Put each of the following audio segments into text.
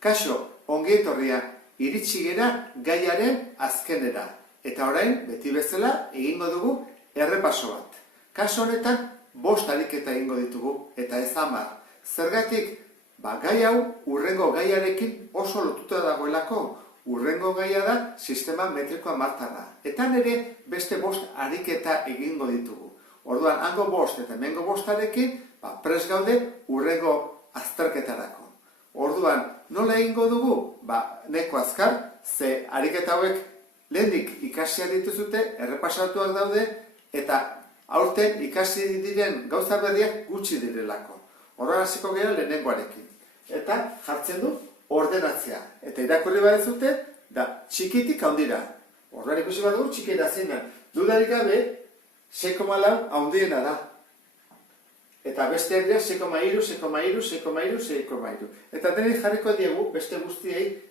Kaixo, ongi etorria, iritsi gera gaiaren azkenera. Eta orain, beti bezala, egingo dugu errepaso bat. Kasu honetan, 5 ariketa egingo ditugu, eta ez 10. Zergatik, gai hau hurrengo gaiarekin oso lotuta dagoelako. Hurrengo gaia da sistema metrikoa martara. Eta nire beste 5 ariketa egingo ditugu. Orduan, hango 5 eta hemengo 5arekin, prest gaude hurrengo azterketarako. Orduan, nola egingo dugu? Neko azkar, ze ariketa hauek lehendik ikasia dituzute, errepasatuak daude, eta aurten ikasi diren gauza berriak gutxi direlako. Orduan hasiko gara lehenengoarekin. Eta jartzen du ordenatzea. Eta irakurri badezute, da txikitik handira. Orduan ikusi badugu txikiena zein. Dudarik gabe, 6,4 handiena da. Eta beste erdea 6,3, 6,3, 6,3, 6,3. Eta denei jarriko diegu beste guztiei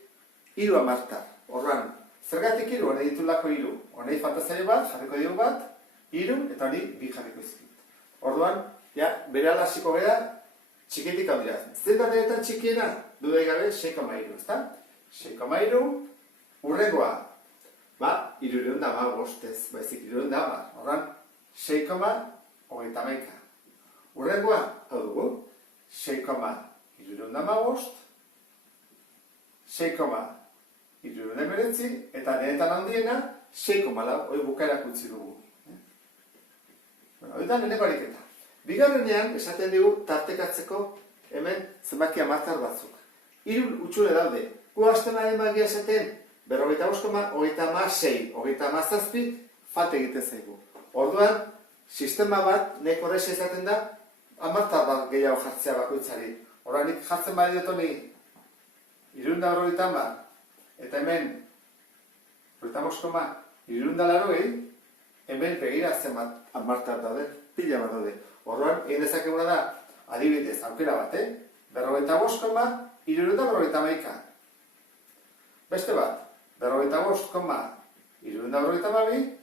3 hamartar. Orduan, zergatik 3? Honei ditulako 3. Honei fantazare bat, jarriko diegu bat, 3, eta honi 2 jarriko izkit. Orduan, berehala hasiko gara txikitik handira. Zer da denetan txikiena? Dudai gabe 6,3, ezta? 6,3, hurrengoa. 315 ez, baizik 310. Orduan, 6,31. Hurrengoa, hau dugu, 6,315, 6,319, eta denetan handiena, 6,4, hori bukaerak utzi dugu. Hori da leheneko ariketa. Bigarrenean, esaten digu, tartekatzeko hemen zenbaki hamartar batzuk. 3 utxule daude. Gu hasten ari magia esaten, 45,36, 37, fat egiten zaigu. Orduan, sistema bat, neko horrexe izaten da, hamartar bat gehiago jartzea bakoitzari. Horra nik jartzen bai dut honi, 350, eta hemen, 380, hemen begira zenbat hamartar daude, pila bat daude. Horroan, egin dezakeguna da, adibidez, aukera bat, 45,351. Beste bat, 45,352,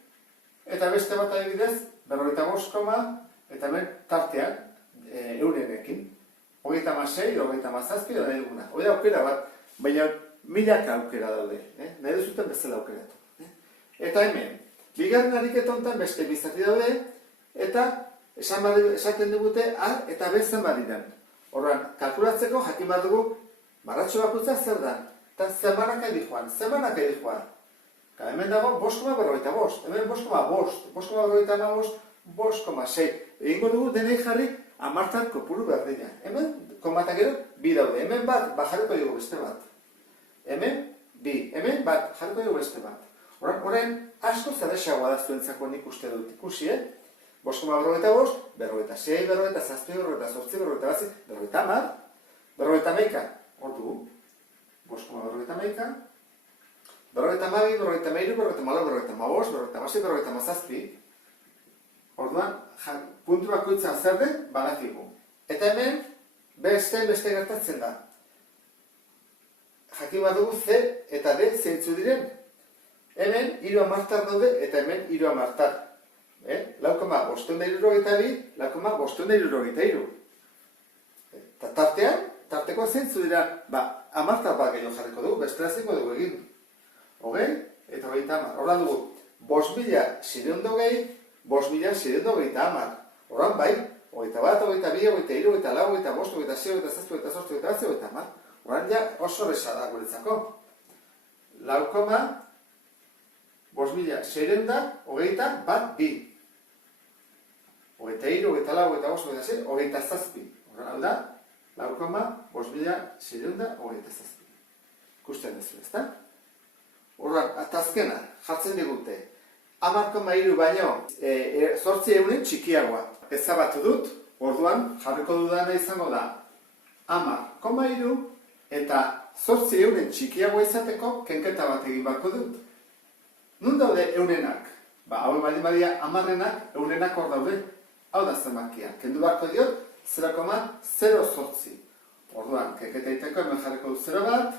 eta beste bat adibidez, 45, eta hemen tartean, eurenekin. 36, 37, nahi duguna. Hoi da aukera bat, baina milaka aukera daude. Nahi duzuten bezala aukeratu. Eta hemen, bigarren ariketa honetan beste bizati daude, eta esaten digute A eta B zenbat diren. Horren, kalkulatzeko jakin bat dugu, baratxo bakoitza zer da. Eta zenbanaka edijoan. Hemen dago 5,45, hemen 5,5, 5,45, 5,6. Egingo dugu denei jarri hamartar kopuru berdina. Hemen, konbata gero, 2 daude. Hemen bat, jarriko dugu beste bat. Hemen, 2. Hemen bat, jarriko dugu beste bat. Horren, asko zerrexagoa da zuentzako nik uste dut ikusi, 5,45, 46, 47, 48, 48, 50, 50, hor dugu. 5,45, 42, 43, 44, 45, 46, orduan, puntu bakoitzan zer den, badakigu. Eta hemen, beste gertatzen da. Jakin badugu C eta D zeintzu diren. Hemen, 3 hamartar daude, eta hemen 3 hamartar. 4,562, 4,563. Eta tartean, tarteko zeintzu dira, hamartar bat gehiago jarriko dugu, bestela zengo dugu egin. Hogei, eta 30. Horra dugu, 5,620, 5,630. Horran bai, 21, 22, 23, 24, 25, 26, 27, 28, 29, 30. Horran ja oso resa da guretzako. 5,620, bat, 2. 23, 24, 25, 26, 27. Horran hau da, 5,627. Ikusten duzu, ezta? Horran, eta azkena, jartzen digute. 10,3 baino, 800 txikiagoa. Ezabatu dut, orduan, jarriko dudana izango da 10,3 eta 800 txikiagoa izateko kenketa bat egin barko dut. Nun daude eunenak? Hau baldin badia 10-enak, eunenak hor daude. Hau da zenbakia. Kendu barko diot, 0,08. Orduan, kenketa egiteko hemen jarriko dut 0 bat,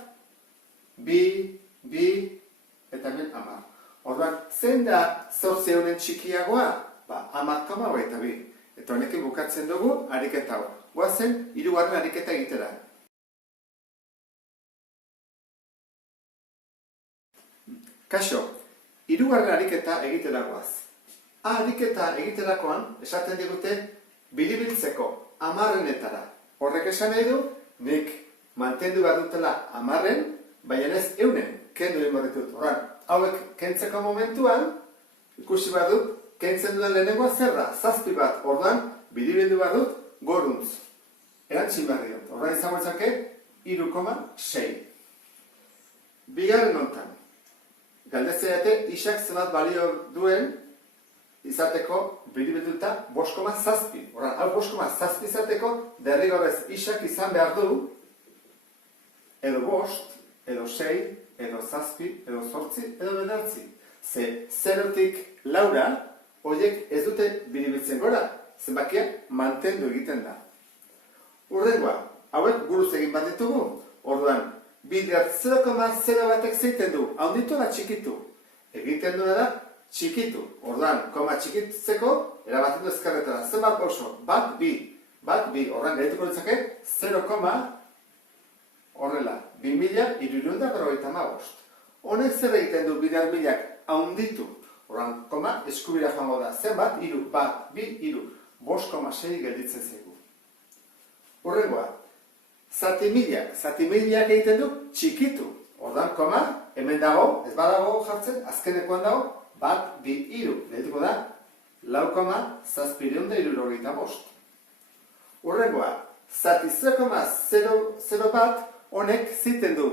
2, eta hemen 10. Orduan, zein da 800 txikiagoa? 10,22. Eta honekin bukatzen dugu ariketa hau. Goazen, 3. ariketa egitera. Kaixo, hirugarren ariketa egiterakoaz. Ariketa egiterakoan esaten digute biribiltzeko 10-etara. Horrek esan nahi du, nik mantendu behar dutela 10, baina ez 100, kendu egin ditut. Horan, hauek kentzeko momentuan, ikusi behar dut, kentzen dudan lehenengoa zerra, 7 bat, orduan, biribildu behar dut, goruntz. Erantzin behar dut. Horra izango etzake, 3,6. Bigarren honetan, galdetzea isak zenbat balio duen izateko biribilduta 5,7. Horra, hau 5,7 izateko, derrigorrez isak izan behar du, edo 5, edo 6, edo 7, edo 8, edo 9. Ze 0-tik 4, horiek ez dute biribiltzen gora, zenbakia mantendu egiten da. Urrengoa, hauek buruz egin bat ditugu, orduan, bider 0,0 batek zeiten du, handitu da txikitu. Egiten duena da, txikitu. Orduan, koma txikitzeko, erabaten du ezkerretara. Zenbat pauso? Bat, bi. Bat, bi. Orduan, gaituko ditzake, 0, horrela, 2.355. Honek zer egiten du bider milak handitu. Orduan, koma, eskubira joango da. Zenbat, 3, bat, bi, 3. 5,6 gelditzen zaigu. Horrengoa, zatimilak egiten du txikitu. Ordan, koma, hemen dago, ez badago jartzen, azkenekoan dago, bat, bi, 3. Lehituko da, 4,765. Horrengoa, zati 0,0 bat, honek ziten du,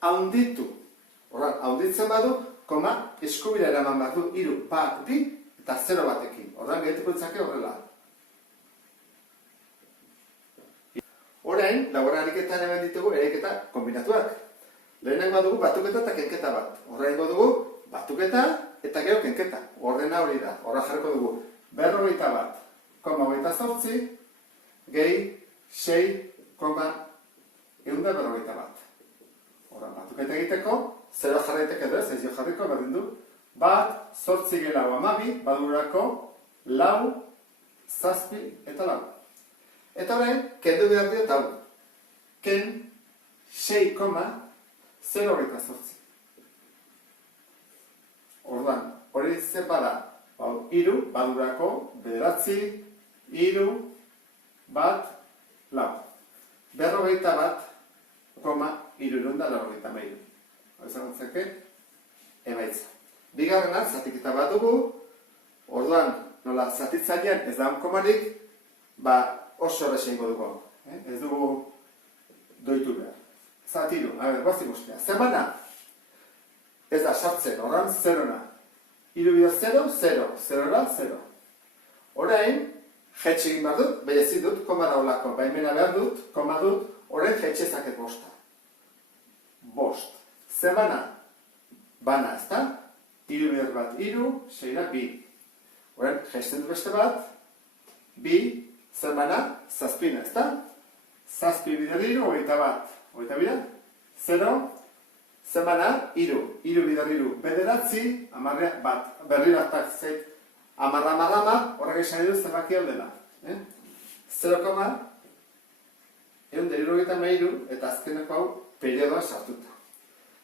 haunditu. Ordan, haunditzen badu, koma, eskubira eraman bat du, 3, bat, bi, eta 0 batekin. Ordan, lehituko ditzake horrela. Orain, laugarren ariketan hemen ditugu eraiketa kombinatuak. Lehenengoa dugu batuketa eta kenketa bat. Horrengo dugu batuketa eta gero kenketa. Ordena hori da. Horra jarriko dugu 41,8 gehi 6,141. Horra, batuketa egiteko, 0 jarraitek edo ez dio jarriko, berdin du. Bat, 8 gehi lau 12, badurako 4, 7 eta 4. Eta orain, kendu behar diot hau. Ken 6,028. Orduan, hori zer bada, 3, badurako, 9, 3, bat, lau. 41,383. Hori zagontzake, emaitza. Bigarrena, zatiketa bat dugu, orduan, nola, zatitzailean ez da komarik, oso horrexe ingo dugu. Ez dugu doitu behar. Zatiru, guazik ustea. Zemana, ez da sartzen, horran 0-na. 3 bider 0, 0, 0-ra, 0. Orain, jetxe egin behar dut, behezi dut, koma daulako, baimena behar dut, koma dut, orain jetxe zaket bosta. Bost. Zemana, bana, ez da? 3 bider bat, 3, 6-ra, 2. Orain, jetxen dut beste bat, 2, zemana, 7, ez da? 7 bider 3, 21. 21, 0, zemana, 3. 3 bider 3, bederatzi, amarrea, bat. Berriro hartak zeit, amarra, horrek esan edo zenbaki hau dela. 0,173 eta azkeneko hau periodoa sartuta.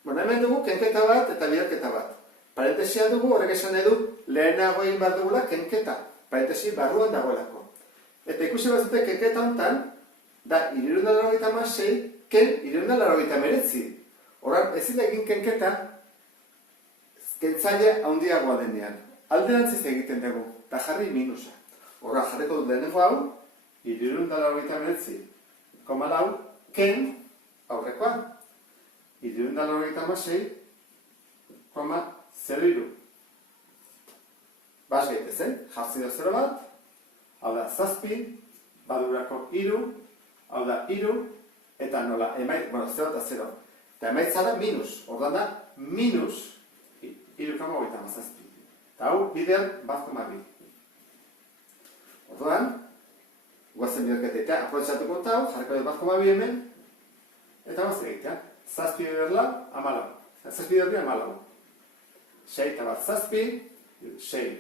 Bueno, hemen dugu kenketa bat eta biderketa bat. Parentesia dugu, horrek esan edo lehenago egin bat dugula kenketa. Parentesi barruan dagoelako. Eta ikusi bat zute kenketa honetan, da 386, ken 389. Horan, ezin egin kenketa, kentzaile handiagoa denean. Alderantziz egiten dugu, eta jarri minusa. Horra, jarriko dut denengo hau, 389, koma lau, ken aurrekoa. 386, koma 0,3. Bas gaitezen, jartzi da 0 bat, hau da 7, badurako 3, hau da 3, eta nola, 0 eta 0. Eta emaitza da minus, orduan da minus 3,87. Eta hau bider 1,2. Orduan, guazen biderketetea, aprobetxatuko eta hau, jarriko dut 1,2 hemen, eta guazen egitea. 7 bider lau, 14. 7 bider 14. 6 eta bat 7, 6.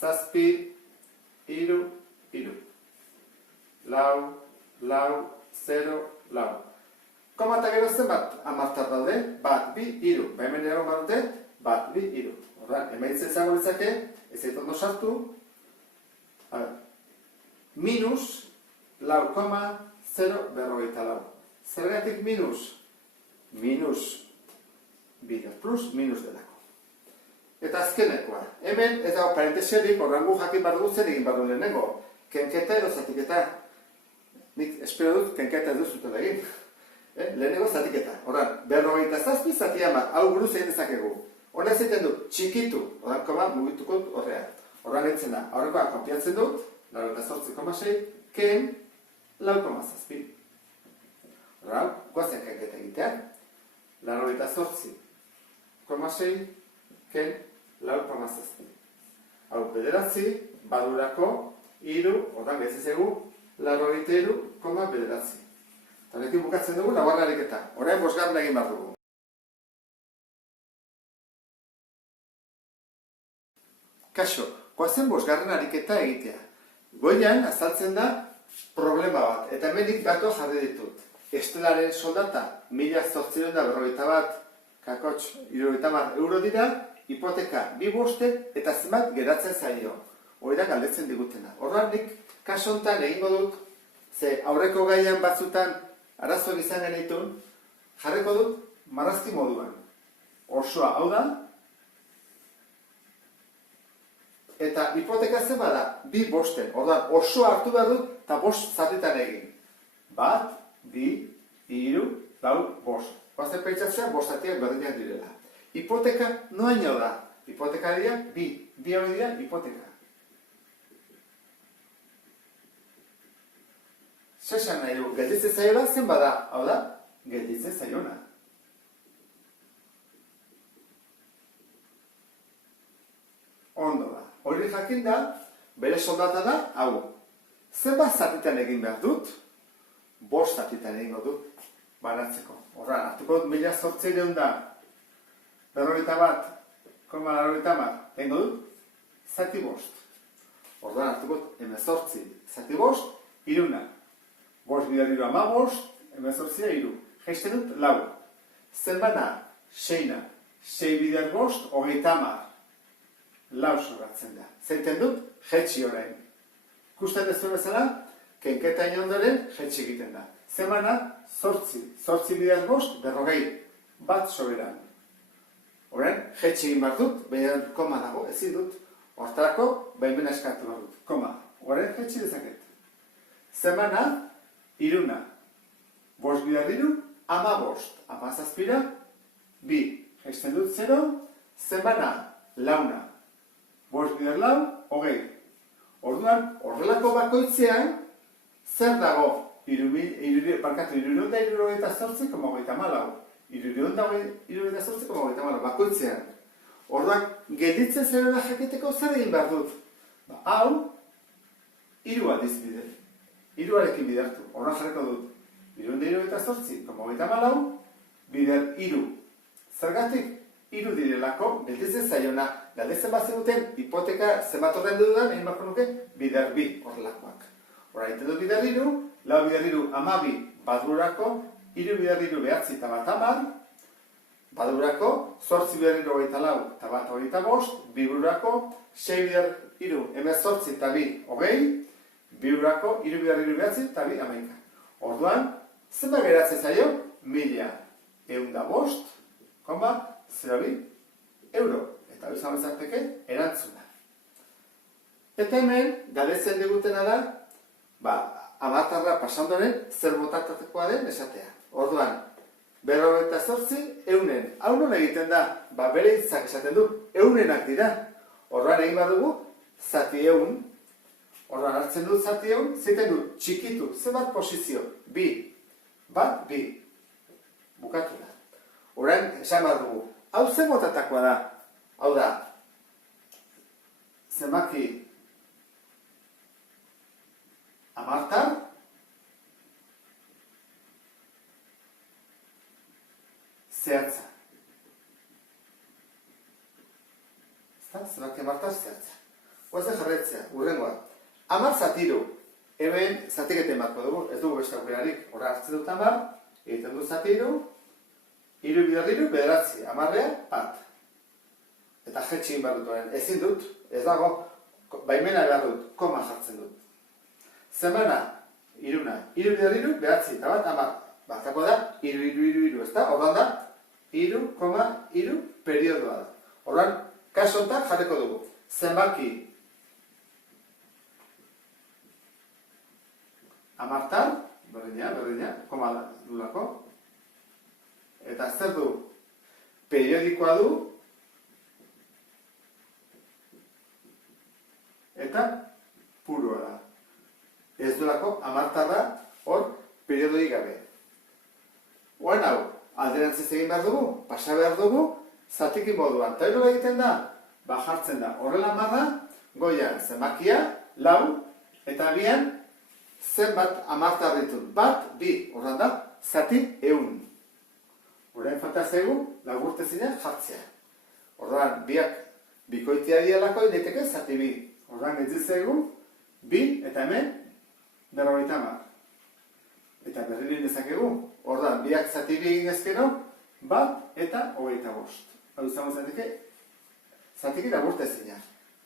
7, 3, lau, 0, lau. Koma eta gero zenbat amartar daude? Bat, bi, hiru. Ba, hemen egon badute, bat, bi, hiru. Horra, emaitza izango litzake, ez zait ondo sartu, minus lau koma 0,54. Zergatik minus? Minus bider plus minus delako. Eta azkenekoa. Hemen ez dago parentesiarik, horran gu jakin behar dugu zer egin behar du lehenengo. Kenketa edo zatiketa. Nik espero dut kenketa ez duzuten egin. Lehenengo zatiketa. Horran, 47 zati 10. Hau buruz egin dezakegu. Hora ez egiten dut, txikitu. Horran koma mugituko dut horrea. Horran egiten da, aurrekoa kopiatzen dut, 48,6, ken 4,7. Horra, guazen kenketa egitea. 48,6, ken 4,7. Hau, bederatzi, badurako, hiru, horran gezizegu, 83,9. Eta nekin bukatzen dugu, laugarren ariketa. Orain bosgarren egin behar dugu. Kaixo, goazen bosgarren ariketa egitea. Goian azaltzen da problema bat, eta hemenik datoa jarri ditut. Estelaren soldata, 1.801 euro dira, hipoteka 2 boste eta zenbat geratzen zaio. Hori da galdetzen digutena. Horran nik kaso honetan egingo dut, ze aurreko gaian batzutan arazoak izan genitun, jarriko dut marrazki moduan. Osoa hau da, eta hipoteka zen bada, 2 bosten. Ordan osoa hartu behar dut, eta 5 zatitan egin. 1, 2, 3, 4, 5. Guazen pentsatzea, 5 zatiak berdinak direla. Hipoteka noaino da. Hipoteka dira, 2 hori dira, hipoteka. Zesan nahi du, gelditzen zaiola zen bada. Hau da, gelditzen zaiona. Ondo da. Hori jakin da, bere soldata da, hau. Zenbat zatitan egin behar dut? 5 zatitan egingo dut, banatzeko. Horra, hartuko dut 1.800 da, 41,80, egingo dut, zati 5. Horra, hartuko dut 18, zati 5, iruna. 5 bider 2, 15, 18, iru. Jaisten dut, 4. Zenbana, 6na. 6 bider 5, 30. 4 sobratzen da. Zeiten dut, jetxi orain. Ikusten ez bezala, kenketa inondoren jetxi egiten da. Zemana, 8. 8 bider 5, 40. Bat soberan. Orain, jetxi egin behar dut, baina koma dago, ezin dut. Hortarako, baimena eskatu behar dut. Koma. Orain, jetxi dezaket. Zemana, iruna. 5 bider 2, 15. 17, 2. Jaisten dut 0. Zemana, launa. 5 bider 4, 20. Orduan, horrelako bakoitzean, zer dago? 368,34 bakoitzean. Orduan, gelditzen zerera jakiteko zer egin behar dut? Hau, 3 aldiz bider. 3arekin bidertu. Orduan jarriko dut. 368,34 bider 3. Zergatik? 3 direlako, gelditzen zaiona. Galdetzen bat zenuten, hipoteka zenbat horren dudan, egin bako nuke, bider 2 horrelakoak. Hora, egiten dut bider 3, 4 bider 3, 12 badurako, 3 bider 3 behatzi eta bat 10, badurako, 8 bider 3 hogeita lau eta bat hogeita 5, biburako, 6 bider 3, 18 eta 2, 20, biburako, 3 bider 3 behatzi eta 2, 11. Orduan, zenbat geratzen zaio? 1.105,02 euro. Eta bizan bezarteke, erantzuna. Eta hemen, galdetzen digutena da, amatarra pasandoren zer botatatekoa den esatea. Orduan, 48, eunen. Hau non egiten da? Bere hitzak esaten du, eunenak dira. Orduan egin badugu, zati eun. Orduan hartzen dut zati eun, zeiten dut txikitu, zenbat posizio? 2. Bat, 2. Bukatu da. Orduan, esan badugu, hau zer botatakoa da? Hau da, zenbaki amartar, zehatza. Zenbaki amartar, zehatza. Oazen jarretzea, urrengoa. 10 zatiru, hemen zatiketen batko dugu, ez dugu beste aukerarik, horra hartzen dut 10, egiten du zati iru, iru bider iru, bederatzi, amarrea, bat. Eta jetxi egin behar dut, ezin dut, ez dago, baimena behar dut, koma jartzen dut. Zenbana, iruna, iru bider iru, bederatzi, eta bat, amar. Batako da, iru, ez da? Ordan da, iru, periodoa da. Ordan, kaso honetan jarriko dugu. Zenbaki, amartan, berdina, koma dulako. Eta zer du? Periodikoa du. Eta puroa da. Ez duelako amartarra hor periodoi gabe. Oan hau, alderantziz egin behar dugu, pasa behar dugu, zatiki moduan. Eta nola egiten da? Jartzen da. Horrela marra, goian zenbakia, lau, eta bian, zenbat amartar ditut. Bat, bi, horren da, zati ehun. Horrein falta zaigu, lagurtezina jartzea. Horrean, biak bikoitia dialako, daiteke zati bi. Horrean, ez zaigu, bi, eta hemen, 50. Eta berriro dezakegu, ordan biak zati bi egin ezkero, bat eta 25. Hau izango zateke, zatik lagurtezina.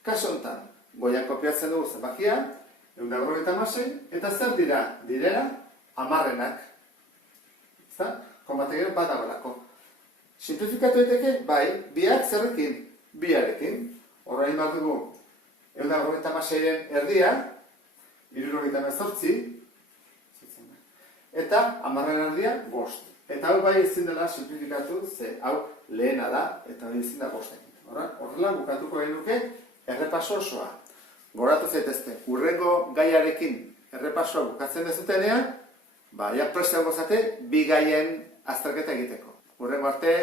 Kaso honetan, goian kopiatzen dugu zenbakia, 156, eta zer dira? Direra, amarrenak. Ezta? Konbategero bat dagoelako. Simplifikatu daiteke, bai, biak zerrekin? Biarekin. Horrein behar dugu, 156-ren erdia, 78, eta amarren erdia, 5. Eta hau bai ezin dela simplifikatu, ze hau lehena da, eta hori ezin da 5. Horrela bukatuko genuke errepaso osoa. Goratu zaitezte, hurrengo gaiarekin errepasoa bukatzen dezutenean, ja prest egongo zate, bi gaien azterketa egiteko. Hurrengo arte,